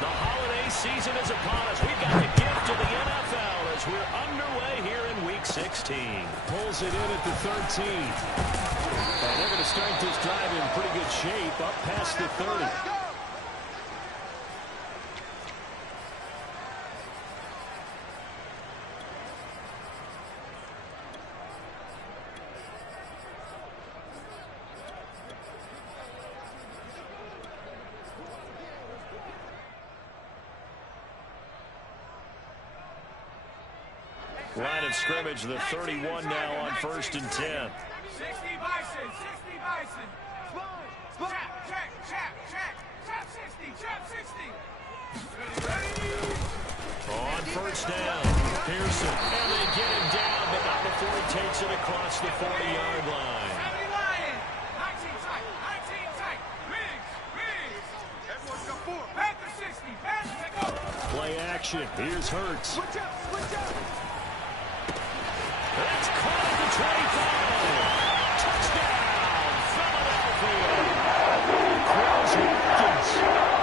The holiday season is upon us. We've got the gift of the NFL as we're underway here in Week 16. Pulls it in at the 13. And they're going to start this drive in pretty good shape up past the 30. Line of scrimmage, the 31 now on 1st and 10. 60 Bison, 60 Bison. Chap 60. On 1st down, Pearson. And they get him down, but not before he takes it across the 40-yard line. 19 tight. Riggs. Everyone come forward. Panther 60. Panther, take over. Play action. Here's Hurts. Switch up. It's caught at the 25. Touchdown, Philadelphia. Cruz Watkins,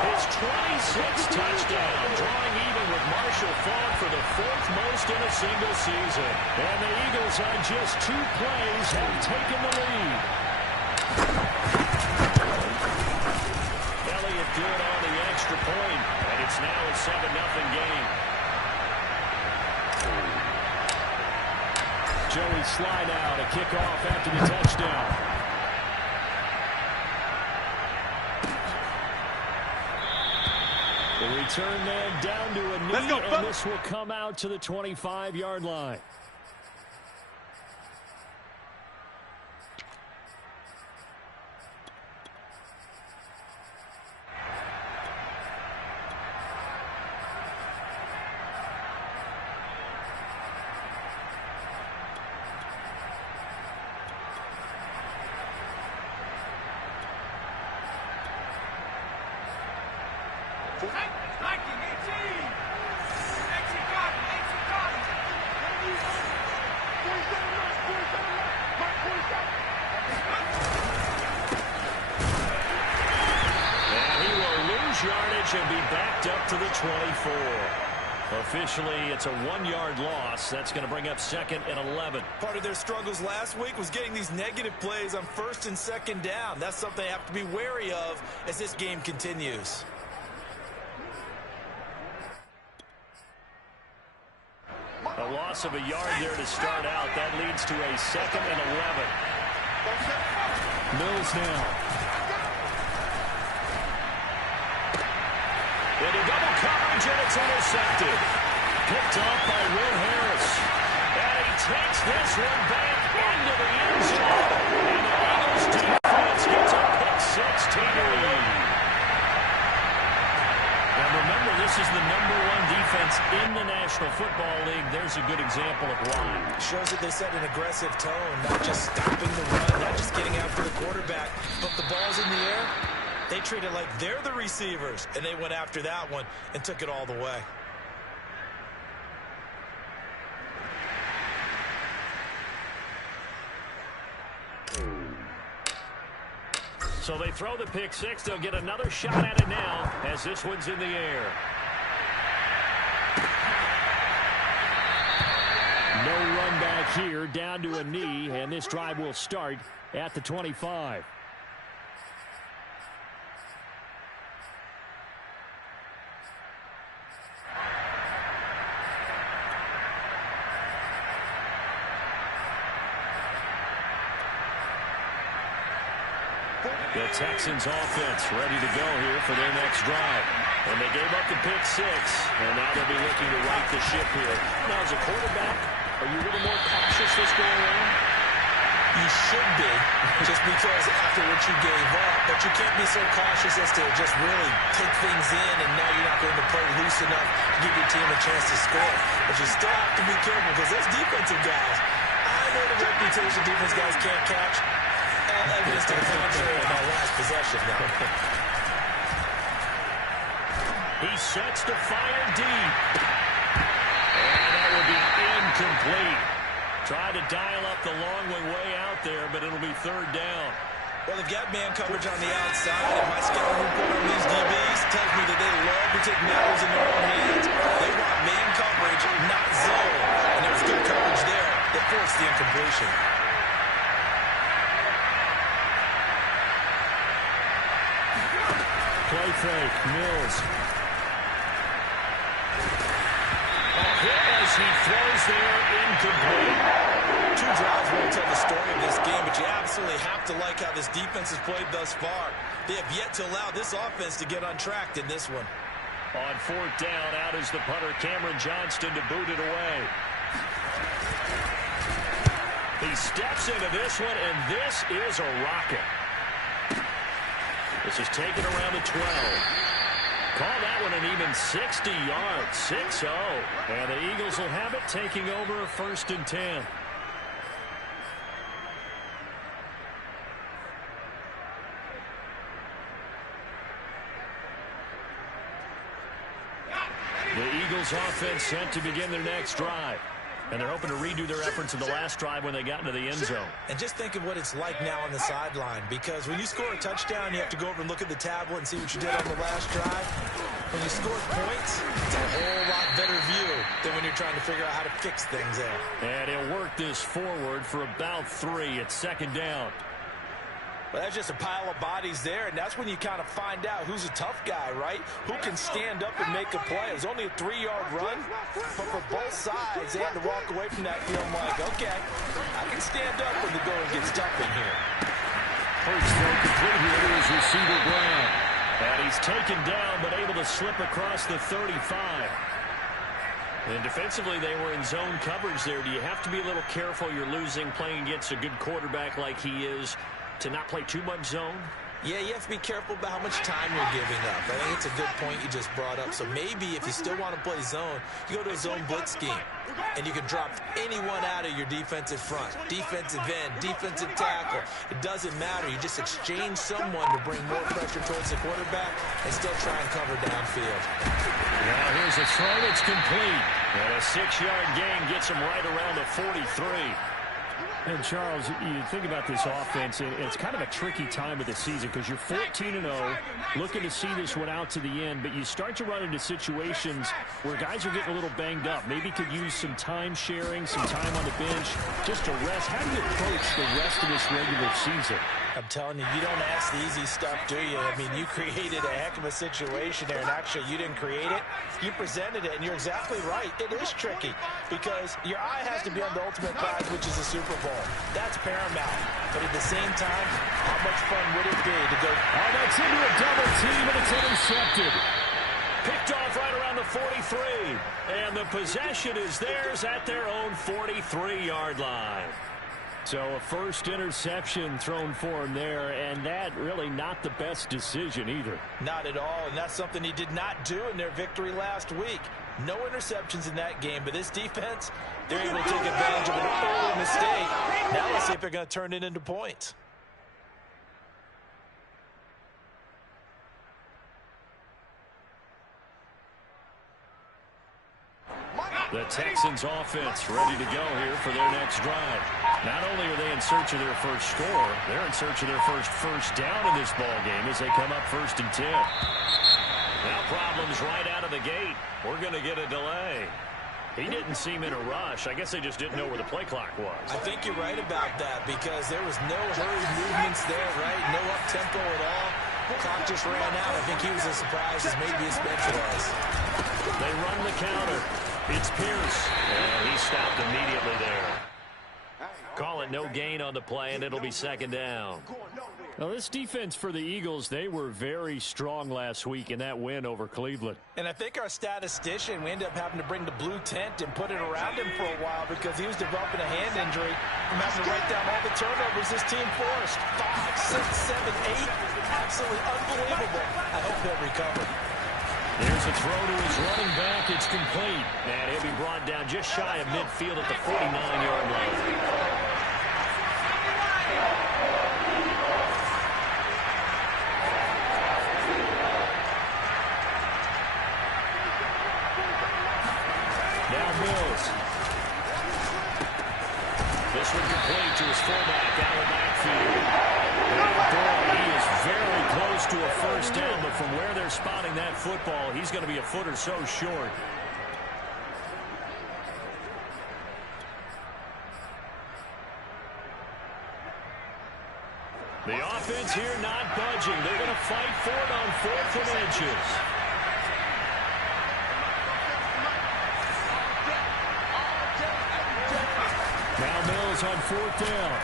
his 26th touchdown, drawing even with Marshall Faulk for the 4th most in a single season. And the Eagles on just 2 plays have taken the lead. Elliott good on the extra point, and it's now a 7-0 game. Joey slide out, a kickoff after the touchdown. The return man down to a knee, and this will come out to the 25-yard line. And be backed up to the 24. Officially, it's a 1-yard loss. That's going to bring up 2nd and 11. Part of their struggles last week was getting these negative plays on 1st and 2nd down. That's something they have to be wary of as this game continues. A loss of a yard there to start out. That leads to a 2nd and 11. Mills now. Into double coverage, and it's intercepted. Picked off by Will Harris. And he takes this one back into the end zone. And the Eagles defense gets a pick 6 to lead. Now remember, this is the #1 defense in the National Football League. There's a good example of why. Shows that they set an aggressive tone, not just stopping the run, not just getting after the quarterback, but the ball's in the air. They treat it like they're the receivers, and they went after that one and took it all the way. So they throw the pick 6. They'll get another shot at it now as this one's in the air. No run back here, down to a knee, and this drive will start at the 25. The Texans offense ready to go here for their next drive. And they gave up the pick 6, and now they'll be looking to right the ship here. Now, as a quarterback, are you a little more cautious this go around? You should be, just because after what you gave up. But you can't be so cautious as to just really take things in, and now you're not going to play loose enough to give your team a chance to score. But you still have to be careful, because those defensive guys, I know the reputation defense guys can't catch. All evidence to the contrary in my last possession now. He sets to fire deep. And that will be incomplete. Try to dial up the long way out there, but it'll be 3rd down. Well, they've got man coverage on the outside, and my scouting report on these DBs tells me that they love to take matters in their own hands. They want man coverage, not zone. And there was good coverage there that forced the incompletion. Play fake, Mills. A hit as he throws there, incomplete. 2 drives won't tell the story of this game, but you absolutely have to like how this defense has played thus far. They have yet to allow this offense to get untracked in this one. On 4th down, out is the punter, Cameron Johnston, to boot it away. He steps into this one, and this is a rocket. This is taken around the 12. Call that one an even 60 yards, 6-0. And the Eagles will have it, taking over 1st and 10. The Eagles offense sent to begin their next drive. And they're hoping to redo their efforts in the last drive when they got into the end zone. And just think of what it's like now on the sideline, because when you score a touchdown, you have to go over and look at the tablet and see what you did on the last drive. When you score points, it's a whole lot better view than when you're trying to figure out how to fix things there. And he'll work this forward for about 3. It's 2nd down. Well, that's just a pile of bodies there, and that's when you kind of find out who's a tough guy, right? Who can stand up and make a play. It's only a 3-yard run, but for both sides, they had to walk away from that feeling like, okay, I can stand up when the going gets tough in here. First throw complete here to his receiver, Brown. And he's taken down, but able to slip across the 35. And defensively, they were in zone coverage there. Do you have to be a little careful? You're losing, playing against a good quarterback like he is, to not play too much zone? Yeah, you have to be careful about how much time you're giving up. I think it's a good point you just brought up. So maybe if you still want to play zone, you go to a zone blitz scheme, and you can drop anyone out of your defensive front, defensive end, defensive tackle. It doesn't matter. You just exchange someone to bring more pressure towards the quarterback and still try and cover downfield. Now here's a throw that's complete. And a 6-yard gain gets him right around the 43. And, Charles, you think about this offense, and it's kind of a tricky time of the season because you're 14-0, looking to see this one out to the end, but you start to run into situations where guys are getting a little banged up. Maybe could use some time sharing, some time on the bench, just to rest. How do you approach the rest of this regular season? I'm telling you, you don't ask the easy stuff, do you? I mean, you created a heck of a situation there, and actually you didn't create it. You presented it, and you're exactly right. It is tricky because your eye has to be on the ultimate prize, which is the Super Bowl. That's paramount. But at the same time, how much fun would it be to go? Oh, that's into a double team, and it's intercepted. Picked off right around the 43. And the possession is theirs at their own 43-yard line. So a first interception thrown for him there, and that really not the best decision either. Not at all, and that's something he did not do in their victory last week. No interceptions in that game, but this defense, they're able to take advantage of an early mistake. Now let's see if they're going to turn it into points. The Texans offense ready to go here for their next drive. Not only are they in search of their first score, they're in search of their first down in this ball game as they come up 1st and 10. Now problems right out of the gate. We're going to get a delay. He didn't seem in a rush. I guess they just didn't know where the play clock was. I think you're right about that because there was no hurried movements there, right? No up-tempo at all. The clock just ran out. I think he was as surprised as maybe his bench was. They run the counter. It's Pierce, and he stopped immediately there. Call it no gain on the play, and it'll be 2nd down. Now, this defense for the Eagles, they were very strong last week in that win over Cleveland. And I think our statistician, we ended up having to bring the blue tent and put it around him for a while because he was developing a hand injury from having to write down all the turnovers this team forced. 5, 6, 7, 8. Absolutely unbelievable. I hope they'll recover. Here's a throw to his running back. It's complete. And he'll be brought down just shy of midfield at the 49-yard line. Now Mills. This one complete to his fullback out of the backfield. football, he's going to be a foot or so short. The offense here not budging. They're going to fight for it on 4th and inches. Now Mills on 4th down.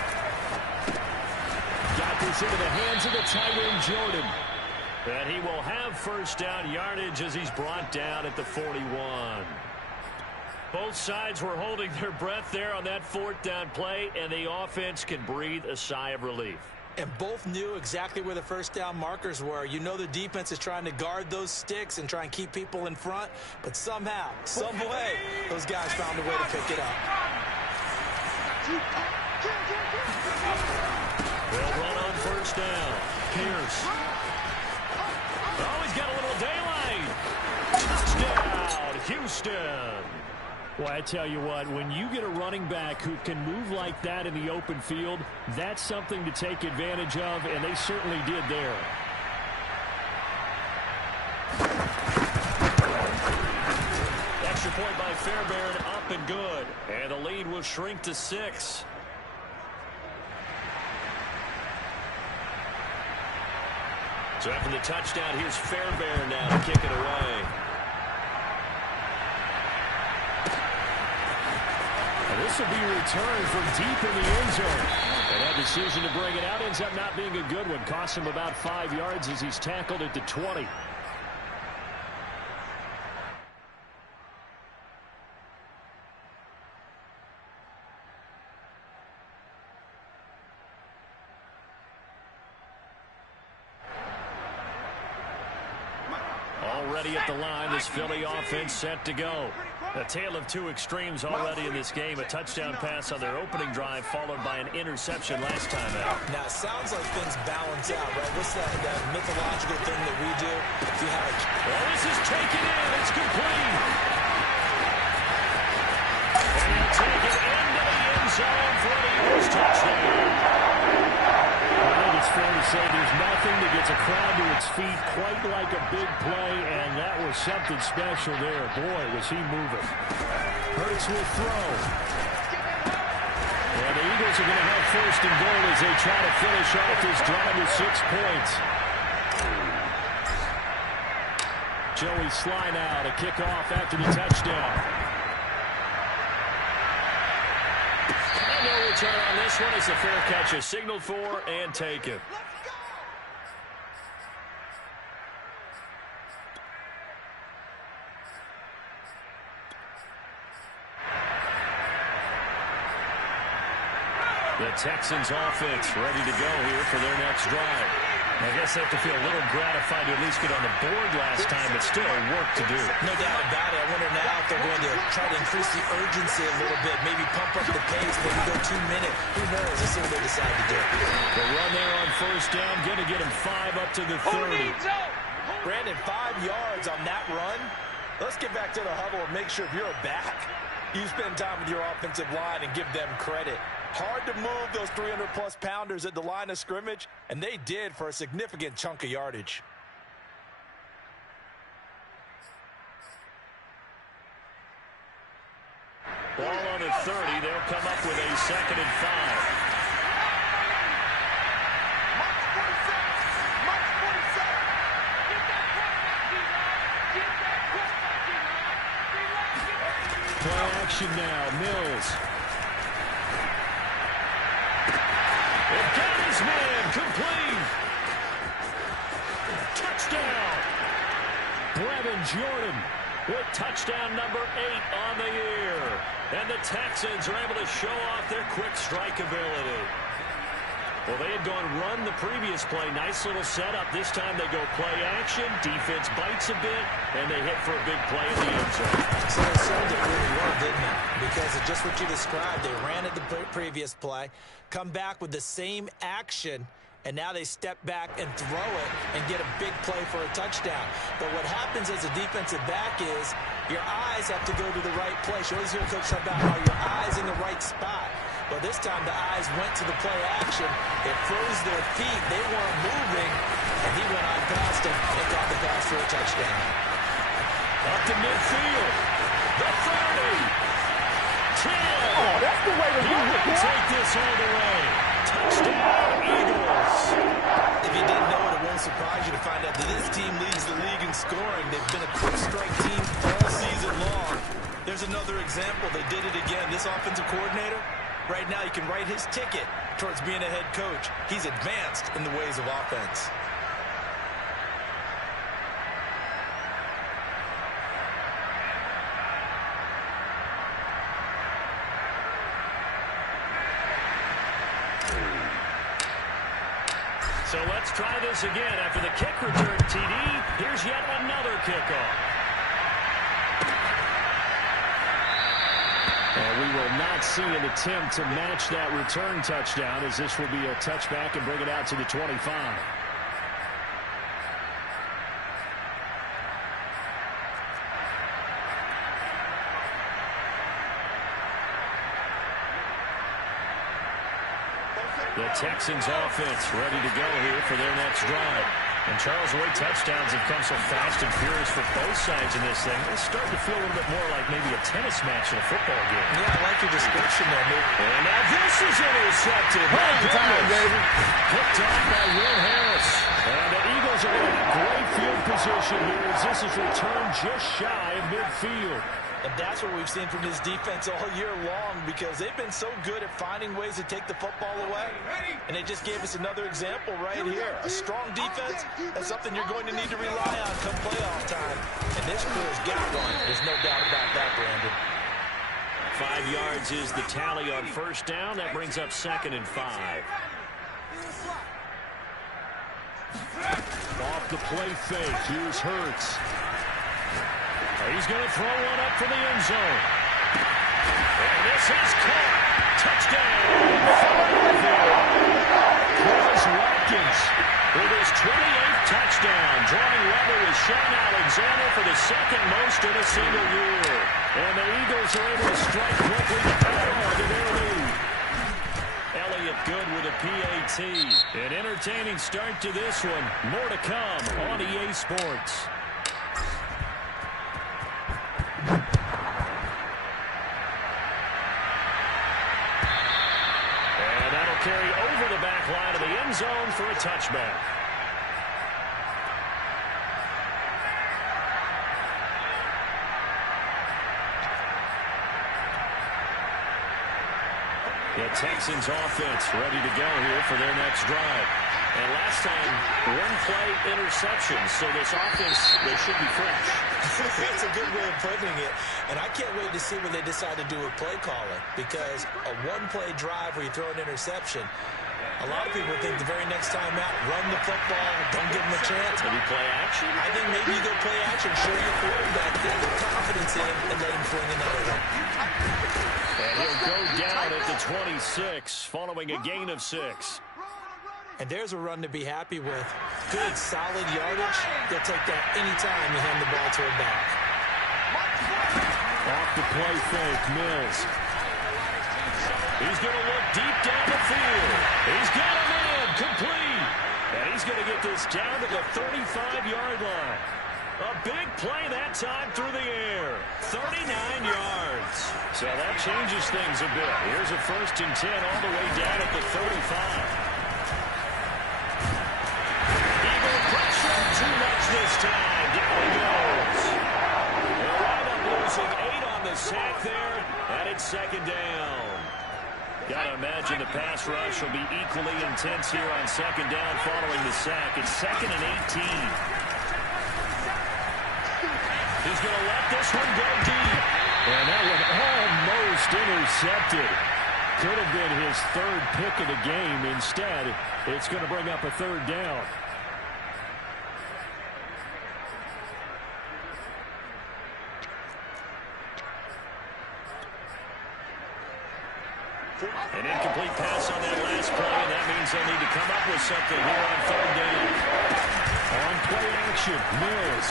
Got this into the hands of the tight end, Jordan. And he will have first down yardage as he's brought down at the 41. Both sides were holding their breath there on that 4th down play, and the offense can breathe a sigh of relief. And both knew exactly where the first down markers were. You know the defense is trying to guard those sticks and try and keep people in front, but somehow, some way, those guys found a way to pick it up. They'll run on first down. Pierce. Oh, he's got a little daylight. Touchdown, Houston. Well, I tell you what, when you get a running back who can move like that in the open field, that's something to take advantage of, and they certainly did there. Extra point by Fairbairn, up and good. And the lead will shrink to 6. So after the touchdown, here's Fairbairn now to kick it away. This will be returned from deep in the end zone. And that decision to bring it out ends up not being a good one. Costs him about 5 yards as he's tackled at the 20. Already at the line, this Philly offense set to go. A tale of two extremes already in this game. A touchdown pass on their opening drive, followed by an interception last time out. Now, it sounds like things balance out, right? What's that mythological thing that we do? If you have well, this is taken in. It's complete. And he'll take it into the end zone for an Eagles touchdown. I think it's fair to say there's nothing that gets a crowd to its feet quite like a big play, and that was something special there. Boy, was he moving. Hurts will throw. And the Eagles are going to have first and goal as they try to finish off this drive with 6 points. Joey Sly now to kick off after the touchdown. No return on this one as the fair catch is signaled for and taken. The Texans offense ready to go here for their next drive. I guess they have to feel a little gratified to at least get on the board last time, but still work to do. No doubt about it. I wonder now if they're going to try to increase the urgency a little bit, maybe pump up the pace, maybe go 2 minutes. Who knows? Let's see what they decide to do. The run there on first down, going to get him 5 up to the 30. Brandon, 5 yards on that run. Let's get back to the huddle and make sure if you're a back, you spend time with your offensive line and give them credit. Hard to move those 300-plus pounders at the line of scrimmage, and they did for a significant chunk of yardage. Ball on the 30. They'll come up with a 2nd and 5. Play action now. Mills. It got his man complete. Touchdown. Brevin Jordan with touchdown number 8 on the year. And the Texans are able to show off their quick strike ability. Well, they had gone run the previous play. Nice little setup. This time they go play action. Defense bites a bit, and they hit for a big play in the end zone. So they sold it really well, didn't they? Because of just what you described. They ran at the previous play, come back with the same action, and now they step back and throw it and get a big play for a touchdown. But what happens as a defensive back is your eyes have to go to the right place. You always hear Coach talk about how your eyes in the right spot. Well, this time the eyes went to the play action. It froze their feet. They weren't moving, and he went on past them and got the pass for a touchdown. Up to midfield. The 30. 10. Oh, that's the way to He will take this all the way. Touchdown, Eagles. If you didn't know it, it won't surprise you to find out that this team leads the league in scoring. They've been a quick strike team all season long. There's another example. They did it again. This offensive coordinator, right now, you can write his ticket towards being a head coach. He's advanced in the ways of offense. So let's try this again. After the kick return TD, here's yet another kickoff. And we will not see an attempt to match that return touchdown, as this will be a touchback and bring it out to the 25. The Texans offense ready to go here for their next drive. And Charles, the way touchdowns have come so fast and furious for both sides in this thing, it's starting to feel a little bit more like maybe a tennis match in a football game. Yeah, I like your description there, Nick. And now this is intercepted. time, baby. Picked off by Will Harris. And the Eagles are going to have great field position here as this is returned just shy of midfield. And that's what we've seen from this defense all year long, because they've been so good at finding ways to take the football away. And they just gave us another example right here. A strong defense, that's something you're going to need to rely on come playoff time. And this crew's got one. There's no doubt about that, Brandon. 5 yards is the tally on first down. That brings up 2nd and 5. Off the play fake. Here's Hurts. He's going to throw one up for the end zone. And this is caught. Touchdown. Chris Watkins with his 28th touchdown. Drawing level with Sean Alexander for the second most in a single year. And the Eagles are able to strike quickly to add on to their lead. Elliott good with a PAT. An entertaining start to this one. More to come on EA Sports. Carry over the back line of the end zone for a touchback. The Texans offense ready to go here for their next drive. And last time, one play interception. So this offense, they should be fresh. That's a good way of putting it. And I can't wait to see what they decide to do with play calling, because a one-play drive where you throw an interception, a lot of people think the very next time out, run the football, don't give them a chance. Maybe play action? I think maybe you go play action, show your quarterback, get the confidence in him, and let him fling another one. And he'll go down at the 26, following a gain of 6. And there's a run to be happy with. Good, solid yardage. They'll take that anytime you hand the ball to a back. Off the play fake, Mills. He's going to look deep down the field. He's got him in, complete. And he's going to get this down to the 35-yard line. A big play that time through the air. 39 yards. So that changes things a bit. Here's a 1st and 10 all the way down at the 35. Too much this time. Down he goes. They'll wind up losing 8 on the sack there, and it's 2nd down. Got to imagine the pass rush will be equally intense here on 2nd down following the sack. It's 2nd and 18. He's going to let this one go deep. And that one almost intercepted. Could have been his 3rd pick of the game. Instead, it's going to bring up a 3rd down. An incomplete pass on that last play, and that means they'll need to come up with something here on 3rd down. On play action, Mills.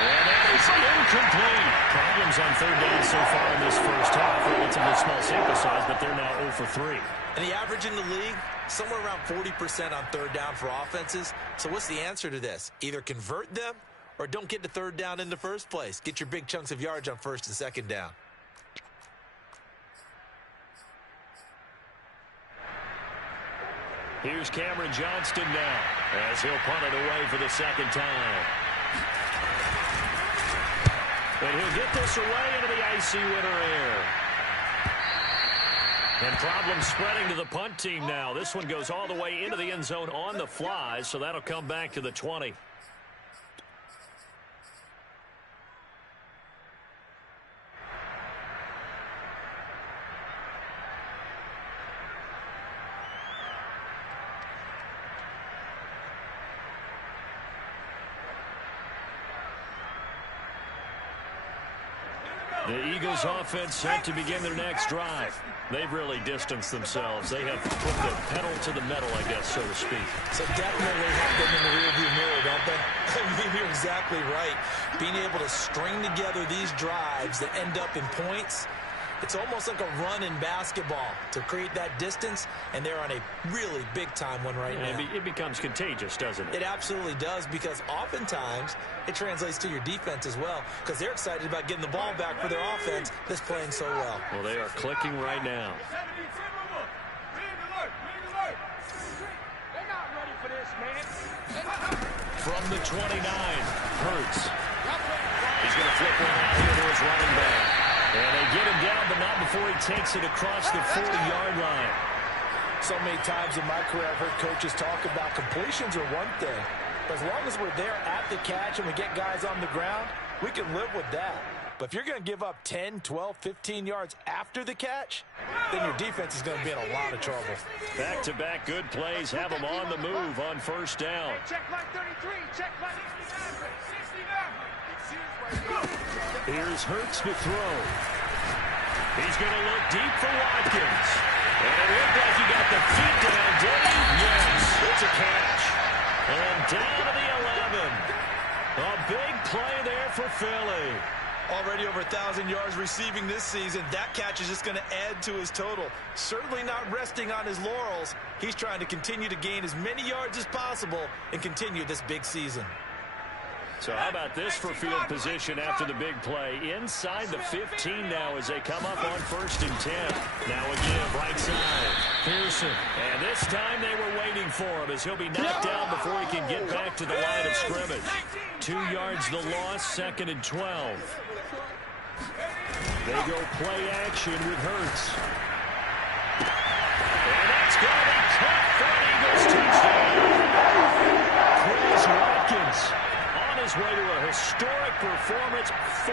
And that is incomplete. Problem attempts on third down so far in this first half. Relatively small sample size, but they're now 0 for 3. And the average in the league, somewhere around 40% on third down for offenses. So what's the answer to this? Either convert them or don't get to third down in the first place. Get your big chunks of yards on first and second down. Here's Cameron Johnston now as he'll punt it away for the second time. And he'll get this away into the icy winter air. And problems spreading to the punt team now. This one goes all the way into the end zone on the fly, so that'll come back to the 20. The Eagles offense set to begin their next drive. They've really distanced themselves. They have put the pedal to the metal, I guess, so to speak. So definitely have them in the rearview mirror, don't they? I mean, you're exactly right. Being able to string together these drives that end up in points, it's almost like a run in basketball to create that distance, and they're on a really big-time one right now. It becomes contagious, doesn't it? It absolutely does, because oftentimes it translates to your defense as well, because they're excited about getting the ball back for their offense that's playing so well. Well, they are clicking right now. From the 29, Hurts. He's going to flip one out here to his running back. And they get him down, but not before he takes it across the 40-yard line. So many times in my career, I've heard coaches talk about completions are one thing. But as long as we're there at the catch and we get guys on the ground, we can live with that. But if you're going to give up 10, 12, 15 yards after the catch, then your defense is going to be in a lot of trouble. Back-to-back good plays have them on the move on first down. Check line 33. Check line 69. Here's Hurts to throw. He's going to look deep for Watkins. And it looked like he got the feet down, did he? Yes, it's a catch. And down to the 11. A big play there for Philly. Already over 1,000 yards receiving this season. That catch is just going to add to his total. Certainly not resting on his laurels. He's trying to continue to gain as many yards as possible and continue this big season. So how about this for field position after the big play? Inside the 15 now as they come up on first and 10. Now again, right side, Pearson. And this time they were waiting for him as he'll be knocked down before he can get back to the line of scrimmage. 2 yards the loss, second and 12. They go play action with Hurts. And that's going to be caught for an Eagles touchdown. Chris Watkins on his way to a historic performance, 4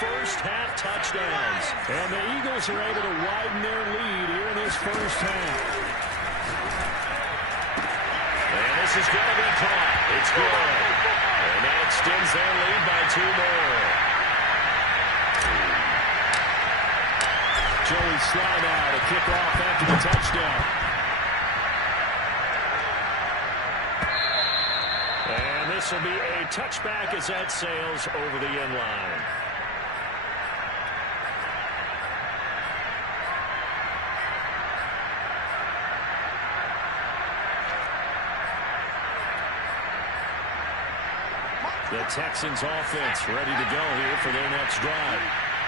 first-half touchdowns. And the Eagles are able to widen their lead here in this first half. And this is going to be caught. It's good. And that extends their lead by 2 more. Joey Sly now to kick off after the touchdown. And this will be a touchback as that sails over the end line. The Texans offense ready to go here for their next drive.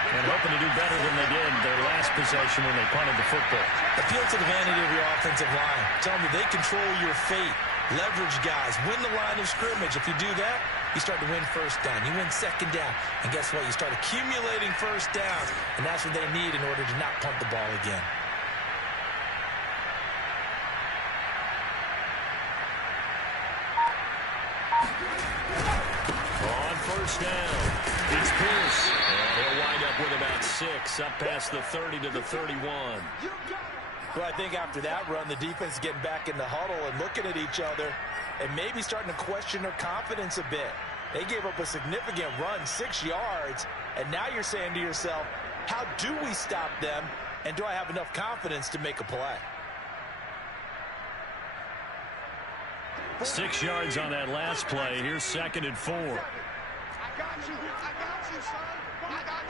And hoping to do better than they did their last possession when they punted the football. Appeal to the vanity of your offensive line. Tell me they control your fate. Leverage guys. Win the line of scrimmage. If you do that, you start to win first down. You win second down. And guess what? You start accumulating first downs. And that's what they need in order to not punt the ball again. On first down, it's Pierce. And he'll wind up with about 6, up past the 30 to the 31. Well, I think after that run, the defense is getting back in the huddle and looking at each other and maybe starting to question their confidence a bit. They gave up a significant run, 6 yards, and now you're saying to yourself, how do we stop them, and do I have enough confidence to make a play? 6 yards on that last play. Here's second and 4. I got you, son. I got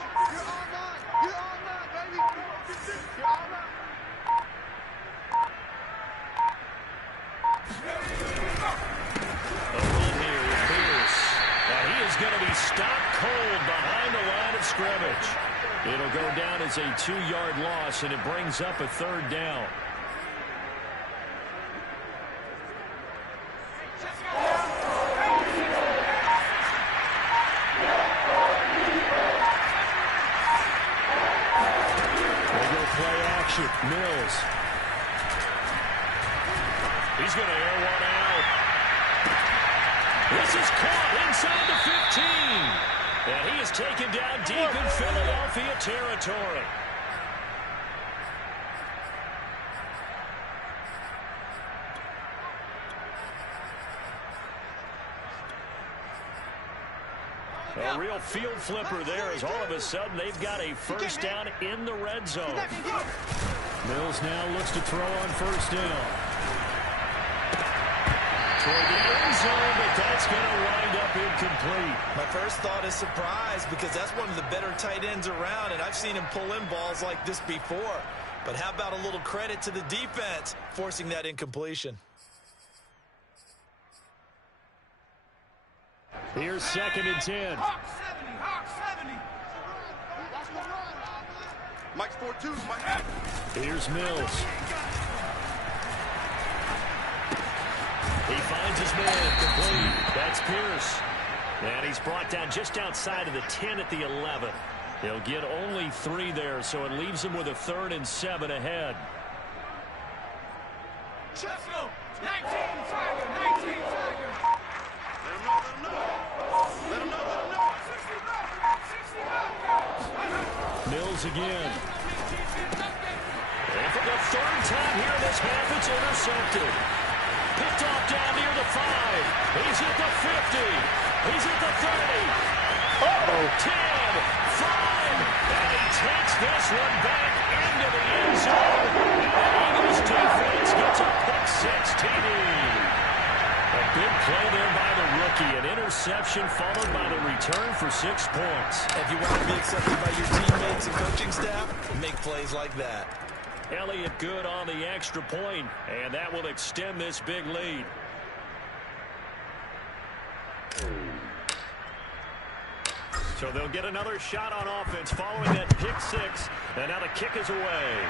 Going to be stopped cold behind the line of scrimmage. It'll go down as a 2-yard loss, and it brings up a third down. They go play action. Mills. He's going to air one out. This is caught inside the 15. And he is taken down deep in Philadelphia territory. A real field flipper there as all of a sudden they've got a first down in the red zone. Mills now looks to throw on first down. Toward the end zone, but that's going to wind up incomplete. My first thought is surprise because that's one of the better tight ends around, and I've seen him pull in balls like this before. But how about a little credit to the defense forcing that incompletion? Here's 2nd and 10. Hawk 70, Hawk 70. Mike's 4-2, Mike. Here's Mills. He finds his man complete. That's Pierce. And he's brought down just outside of the 10 at the 11. He'll get only 3 there, so it leaves him with a 3rd and 7 ahead. Let's go. 19 Tiger, 19 Tiger. Let him know. 60 Mills again. And for the 3rd time here in this half, it's intercepted. Picked off down near the 5. He's at the 50. He's at the 30. 10, 5. And he takes this one back into the end zone. And the Eagles defense gets a pick-6 TD. A big play there by the rookie. An interception followed by the return for 6 points. If you want to be accepted by your teammates and coaching staff, make plays like that. Elliott good on the extra point, and that will extend this big lead. So they'll get another shot on offense following that pick-6, and now the kick is away.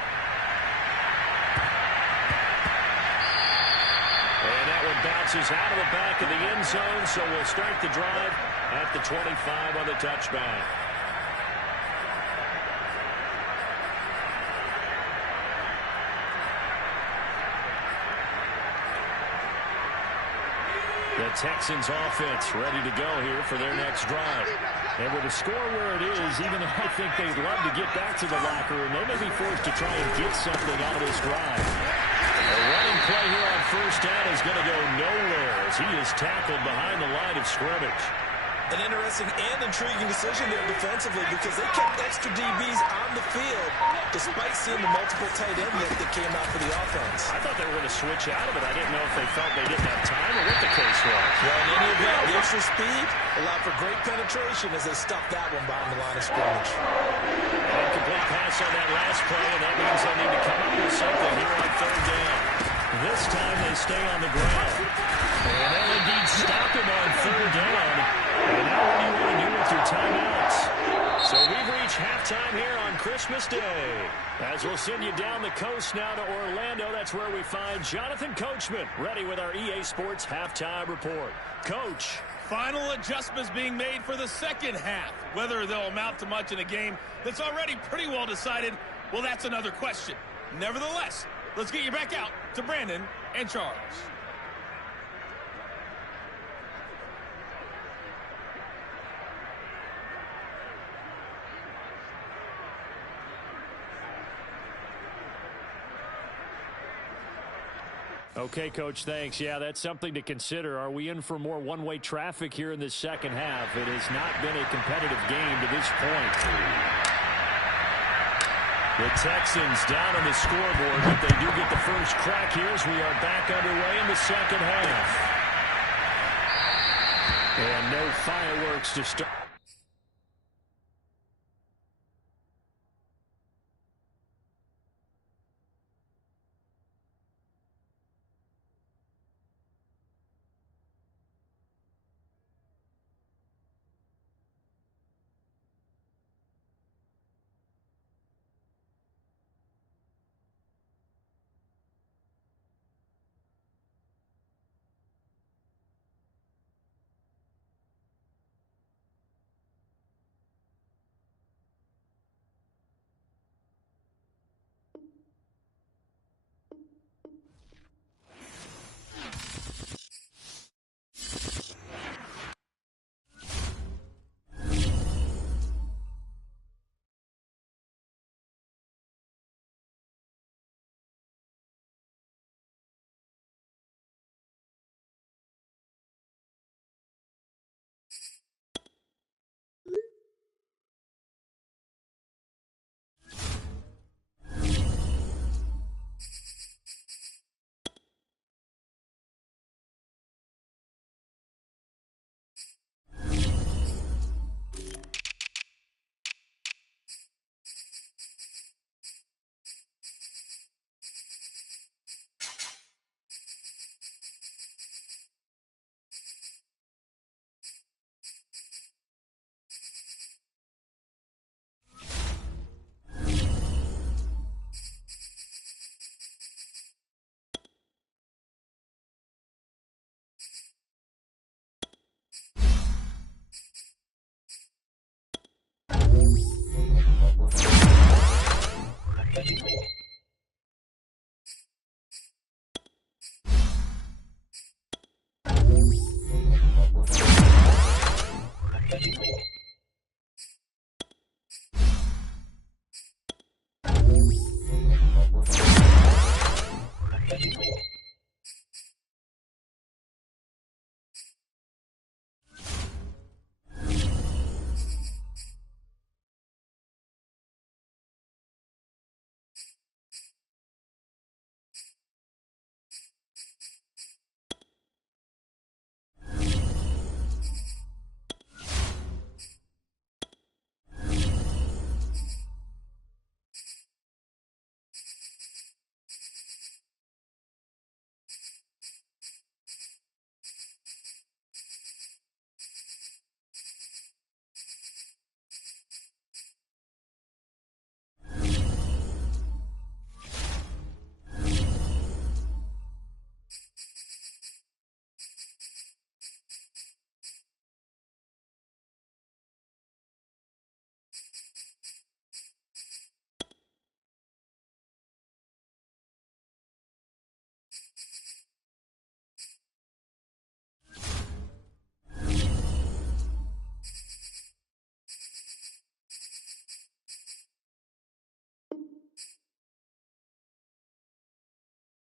And that one bounces out of the back of the end zone, so we'll start the drive at the 25 on the touchback. The Texans offense ready to go here for their next drive. And with the score where it is, even though I think they'd love to get back to the locker room, they may be forced to try and get something out of this drive. A running play here on first down is going to go nowhere as he is tackled behind the line of scrimmage. An interesting and intriguing decision there defensively because they kept extra DBs on the field despite seeing the multiple tight end look that came out for the offense. I thought they were going to switch out of it. I didn't know if they felt they didn't have time or what the case was. Well, in any event, the extra speed allowed for great penetration as they stuffed that one behind the line of scrimmage. An incomplete pass on that last play, and that means they'll need to come up with something here on 3rd down. This time they stay on the ground. And they'll indeed stop him on 3rd down. And now what do you want to do with your timeouts? So we've reached halftime here on Christmas Day. As we'll send you down the coast now to Orlando, that's where we find Jonathan Coachman ready with our EA Sports Halftime Report. Coach. Final adjustments being made for the second half. Whether they'll amount to much in a game that's already pretty well decided, well, that's another question. Nevertheless, let's get you back out to Brandon and Charles. Okay, Coach, thanks. Yeah, that's something to consider. Are we in for more one-way traffic here in the second half? It has not been a competitive game to this point. The Texans down on the scoreboard, but they do get the first crack here as we are back underway in the second half. And no fireworks to start.